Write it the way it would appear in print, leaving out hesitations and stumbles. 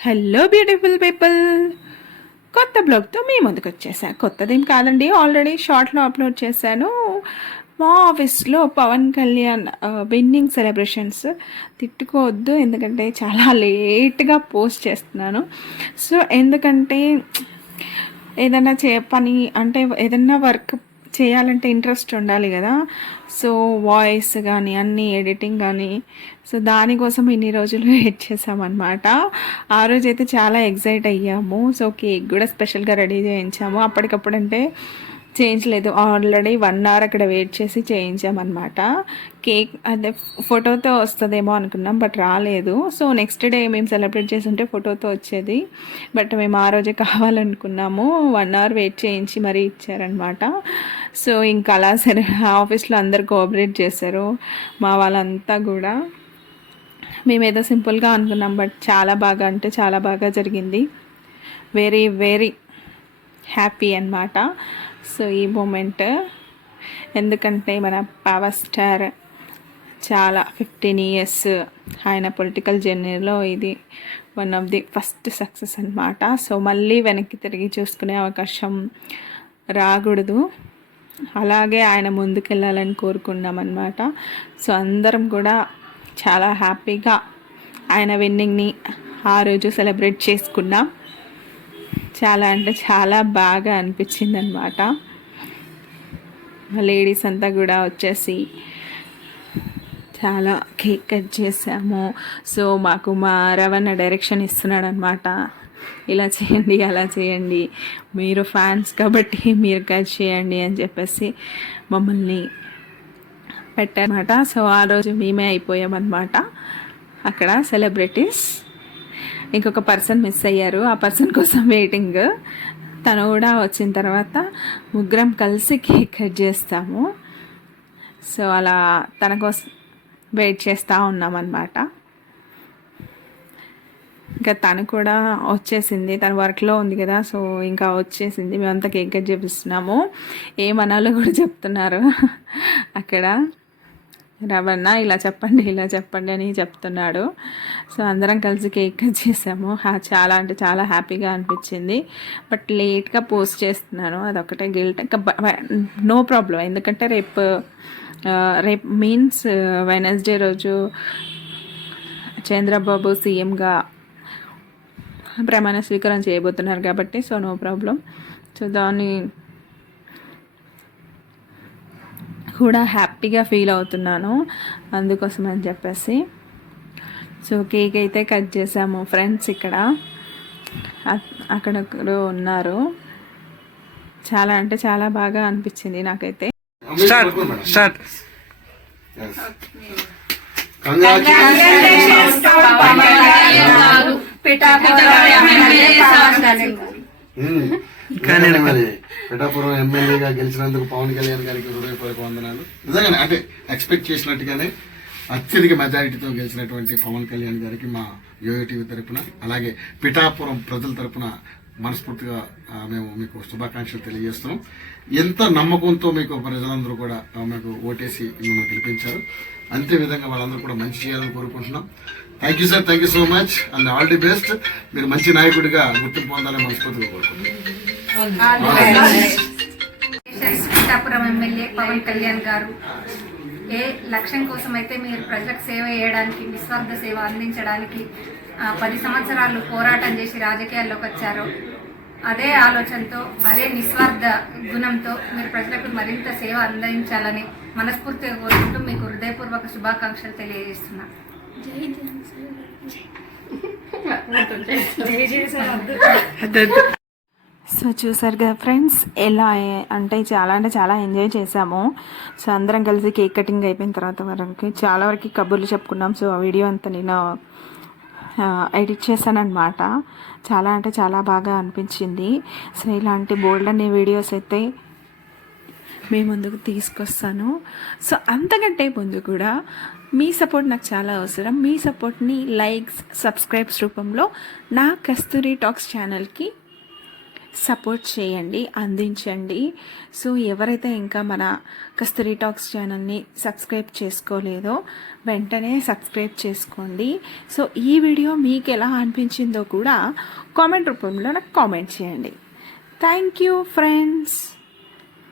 Hello beautiful people, కొత్త బ్లాగ్తో మీ ముందుకు వచ్చేసాను. కొత్తదేం కాదండి, ఆల్రెడీ షార్ట్లో అప్లోడ్ చేశాను. మా ఆఫీస్లో పవన్ కళ్యాణ్ విన్నింగ్ సెలబ్రేషన్స్ తిట్టుకోవద్దు, ఎందుకంటే చాలా లేట్గా పోస్ట్ చేస్తున్నాను. సో ఎందుకంటే ఏదైనా పని అంటే ఏదైనా వర్క్ చేయాలంటే ఇంట్రెస్ట్ ఉండాలి కదా. సో వాయిస్ కానీ అన్నీ ఎడిటింగ్ కానీ, సో దానికోసం ఇన్ని రోజులు వెయిట్ చేసామన్నమాట. ఆ రోజైతే చాలా ఎగ్జైట్ అయ్యాము. సో కేక్ కూడా స్పెషల్గా రెడీ చేయించాము. అప్పటికప్పుడు అంటే చేయించలేదు, ఆల్రెడీ 1 అవర్ అక్కడ వెయిట్ చేసి చేయించామన్నమాట. కేక్ అదే ఫోటోతో వస్తుందేమో అనుకున్నాం, బట్ రాలేదు. సో నెక్స్ట్ డే మేము సెలబ్రేట్ చేస్తుంటే ఫోటోతో వచ్చేది, బట్ మేము ఆ రోజే కావాలనుకున్నాము. 1 అవర్ వెయిట్ చేయించి మరీ ఇచ్చారనమాట. సో ఇంకా అలా సరే ఆఫీస్లో అందరు కోఆపరేట్ చేశారు, మా వాళ్ళంతా కూడా. మేమేదో సింపుల్గా అనుకున్నాం, బట్ చాలా బాగా అంటే చాలా బాగా జరిగింది. వెరీ వెరీ హ్యాపీ అన్నమాట. సో ఈ మూమెంట్ ఎందుకంటే మన పవర్ స్టార్ చాలా 15 ఇయర్స్ ఆయన పొలిటికల్ జర్నీలో ఇది one of the first success అన్నమాట. సో మళ్ళీ వెనక్కి తిరిగి చూసుకునే అవకాశం రాకూడదు, అలాగే ఆయన ముందుకెళ్ళాలని కోరుకున్నాం అన్నమాట. సో అందరం కూడా చాలా హ్యాపీగా ఆయన విన్నింగ్ని ఆ రోజు సెలబ్రేట్ చేసుకున్నాం. చాలా అంటే చాలా బాగా అనిపించింది అనమాట. లేడీస్ అంతా కూడా వచ్చేసి చాలా కేక్ కట్ చేసాము. సో మాకు మా రవణ డైరెక్షన్ ఇస్తున్నాడు అనమాట, ఇలా చేయండి అలా చేయండి, మీరు ఫ్యాన్స్ కాబట్టి మీరు కట్ చేయండి అని చెప్పేసి మమ్మల్ని పెట్టారన్నమాట. సో ఆ రోజు మేమే అయిపోయామన్నమాట అక్కడ సెలబ్రిటీస్. ఇంకొక పర్సన్ మిస్ అయ్యారు, ఆ పర్సన్ కోసం వెయిటింగ్. తను కూడా వచ్చిన తర్వాత ముగ్గురం కలిసి కేక్ కట్ చేస్తాము. సో అలా తన కోసం వెయిట్ చేస్తూ ఉన్నామన్నమాట. ఇంకా తను కూడా వచ్చేసింది, తన వర్క్లో ఉంది కదా, సో ఇంకా వచ్చేసింది. మేమంతా కేక్ కట్ చేపిస్తున్నాము. ఏమనాలో కూడా చెప్తున్నారు అక్కడ. రవణ ఇలా చెప్పండి ఇలా చెప్పండి అని చెప్తున్నాడు. సో అందరం కలిసి కేక్ కట్ చేసాము. చాలా అంటే చాలా హ్యాపీగా అనిపించింది, బట్ లేట్గా పోస్ట్ చేస్తున్నాను, అదొకటే గిల్ట్. ఇంకా నో ప్రాబ్లం, ఎందుకంటే రేపు మీన్స్ వెనస్డే రోజు చంద్రబాబు సీఎంగా ప్రమాణ స్వీకారం చేయబోతున్నారు కాబట్టి సో నో ప్రాబ్లం. సో దాన్ని కూడా హ్యాపీగా ఫీల్ అవుతున్నాను, అందుకోసం అని చెప్పేసి. సో కేక్ అయితే కట్ చేసాము. ఫ్రెండ్స్ ఇక్కడ అక్కడ ఉన్నారు. చాలా అంటే చాలా బాగా అనిపించింది నాకైతే. పిఠాపురం ఎమ్మెల్యేగా గెలిచినందుకు పవన్ కళ్యాణ్ గారికి హృదయపూర్వక వందనాలు. నిజంగానే అంటే ఎక్స్పెక్ట్ చేసినట్టుగానే అత్యధిక మెజారిటీతో గెలిచినటువంటి పవన్ కళ్యాణ్ గారికి మా యోయో టీవీ తరపున, అలాగే పిఠాపురం ప్రజల తరపున మనస్ఫూర్తిగా మేము మీకు శుభాకాంక్షలు తెలియజేస్తున్నాం. ఎంత నమ్మకంతో మీకు ప్రజలందరూ కూడా మీకు ఓటేసి మిమ్మల్ని గెలిపించారు, అంతే విధంగా వాళ్ళందరూ కూడా మంచి చేయాలని కోరుకుంటున్నాం. Thank you sir, thank you so much and all the best. మీరు మంచి నాయకుడిగా గుర్తింపు పొందాలని మనస్ఫూర్తిగా కోరుకుంటున్నాం. పిఠాపురం ఎమ్మెల్యే పవన్ కళ్యాణ్ గారు ఏ లక్ష్యం కోసం అయితే మీరు ప్రజలకు సేవ చేయడానికి, నిస్వార్థ సేవ అందించడానికి 10 సంవత్సరాలు పోరాటం చేసి రాజకీయాల్లోకి వచ్చారో, అదే ఆలోచనతో అదే నిస్వార్థ గుణంతో మీరు ప్రజలకు మరింత సేవ అందించాలని మనస్ఫూర్తిగా కోరుకుంటూ మీకు హృదయపూర్వక శుభాకాంక్షలు తెలియజేస్తున్నా. సో చూసారు కదా ఫ్రెండ్స్, ఎలా అంటే చాలా ఎంజాయ్ చేసాము. సో అందరం కలిసి కేక్ కటింగ్ అయిపోయిన తర్వాత వరకు చాలా వరకు కబుర్లు చెప్పుకున్నాం. సో ఆ వీడియో అంతా నేను ఎడిట్ చేశానమాట. చాలా అంటే చాలా బాగా అనిపించింది. సో ఇలాంటి బోల్డ్ అనే వీడియోస్ అయితే మీ ముందుకు తీసుకొస్తాను. సో అంతకంటే ముందు కూడా మీ సపోర్ట్ నాకు చాలా అవసరం. మీ సపోర్ట్ని లైక్స్, సబ్స్క్రైబ్స్ రూపంలో నా కస్తూరి టాక్స్ ఛానల్కి సపోర్ట్ చేయండి, అందించండి. సో ఎవరైతే ఇంకా మన కస్తూరి టాక్స్ ఛానల్ని సబ్స్క్రైబ్ చేసుకోలేదో వెంటనే సబ్స్క్రైబ్ చేసుకోండి. సో ఈ వీడియో మీకు ఎలా అనిపించిందో కూడా కామెంట్ రూపంలో నాకు కామెంట్ చేయండి. Thank you friends.